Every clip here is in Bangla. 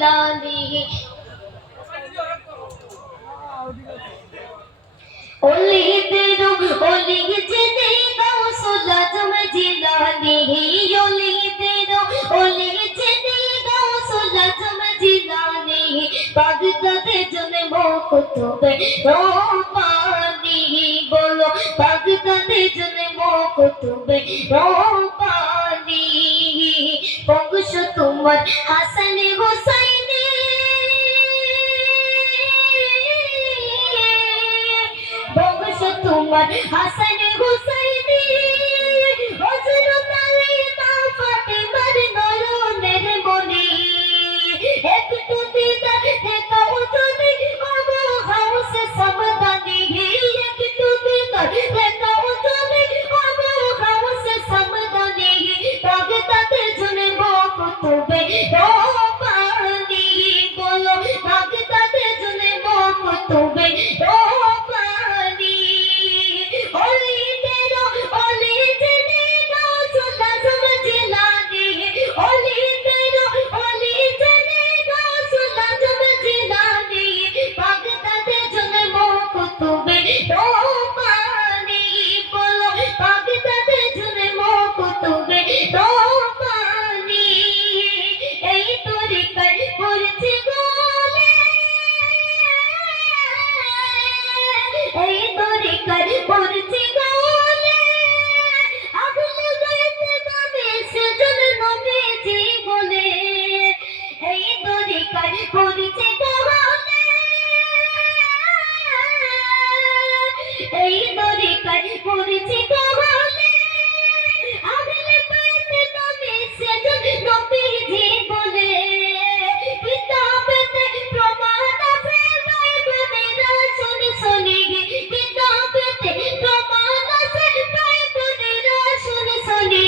জিলানি ওলি তেরো ওলি জিনে গাউসুল আজম জিলানি ওলি তেরো ওলি জিনে গাউসুল আজম জিলানি বাগদাদে জন্ম কুতুবে রব্বানি বলো বাগদাদে জন্ম কুতুবে রব্বানি বংশ তোমার হাসান হুসাইনি বংশ তোমার হাসান হুসাইনি হযরত আলী মা ফাতেমার নয়নের মনি একটু দিদার দেখাও তুমি আবু হাউস সামদানি একটু দিদার দেখাও তুমি আবু হাউস সামদানি বাগদাদে জন্ম কুতুবে রব্বানি বলো বাগদাদে জন্ম কুতুবে রব্বানি ওলি তেরো ওলি জিনে গাউসুল আজম জিলানি ওলি তেরো ওলি জিনে গাউসুল আজম জিলানি বাগদাদে জন্ম কুতুবে রব্বানি বলো বাগদাদে জন্ম কুতুবে রব্বানি এই তরিকার পড়ছি গলে এই তরিকার পড়ছি গলে আগুন গাইতে পাবে সেজন নবীজি বলে এই তরিকার পড়ছি গলে এই তরিকার পড়ছি গলে আগুন গাইতে পাবে সেজন নবীজি বলে কিতাবেতে প্রমাণ আছে বাইবেলের শুনি শুনি কিতাবেতে প্রমাণ আছে বাইবেলের শুনি শুনি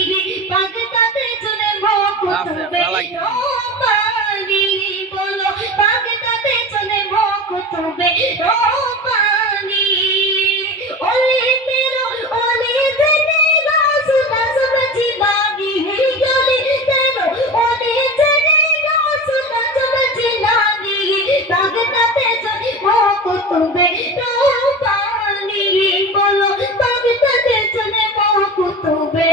বাগদাদে জন্ম কুতুবে রব্বানি বলো বাগদাদে জন্ম কুতুবে রব্বানি ওলি তেরো ওলি জিনে গাউসুল আজম জিলানি ওলি তেরো ওলি জিনে গাউসুল আজম জিলানি বাগদাদে জন্ম কুতুবে রব্বানি বলো বাগদাদে জন্ম কুতুবে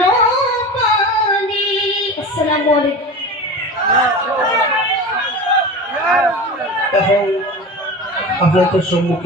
রব্বানি। আসসালামু আলাইকুম। এখন আপনাদের সম্মুখে